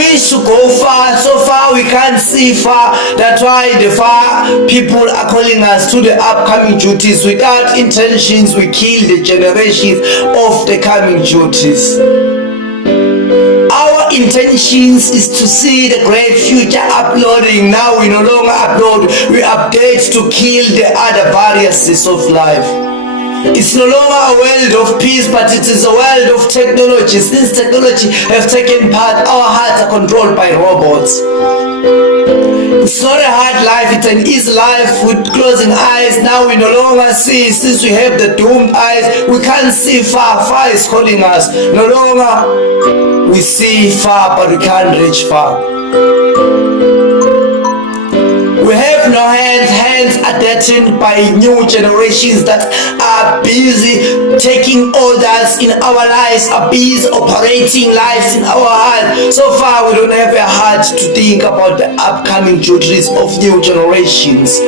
wish to go far, so far we can't see far. That's why the far people are calling us to the upcoming duties. Without intentions, we kill the generations of the coming duties. Our intentions is to see the great future uploading. Now we no longer upload, we update to kill the other variances of life. It's no longer a world of peace, but it is a world of technology. Since technology have taken part, our hearts are controlled by robots. It's not a hard life, it's an easy life with closing eyes. Now we no longer see, since we have the doomed eyes, we can't see far. Far is calling us. No longer we see far, but we can't reach far. We have no hands. Hands are deadened by new generations that are busy taking orders in our lives, are busy operating lives in our heart. So far, we don't have a heart to think about the upcoming duties of new generations.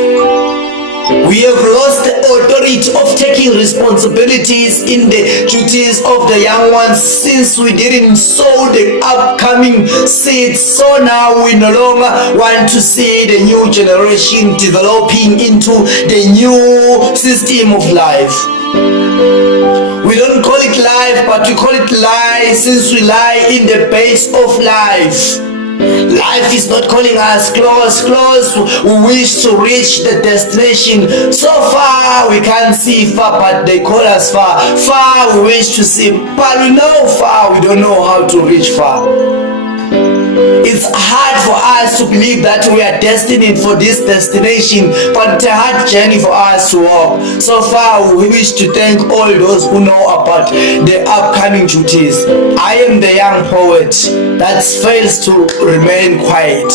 We have lost the authority of taking responsibilities in the duties of the young ones, since we didn't sow the upcoming seeds. So now we no longer want to see the new generation developing into the new system of life. We don't call it life, but we call it lie, since we lie in the base of life. Life is not calling us close. We wish to reach the destination. So far we can't see far, but they call us far. Far we wish to see, but we know far, we don't know how to reach far. It's hard for us to believe that we are destined for this destination, but it's a hard journey for us to walk. So far, we wish to thank all those who know about the upcoming duties. I am the young poet that fails to remain quiet.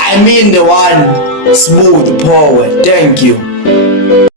I mean the one smooth poet. Thank you.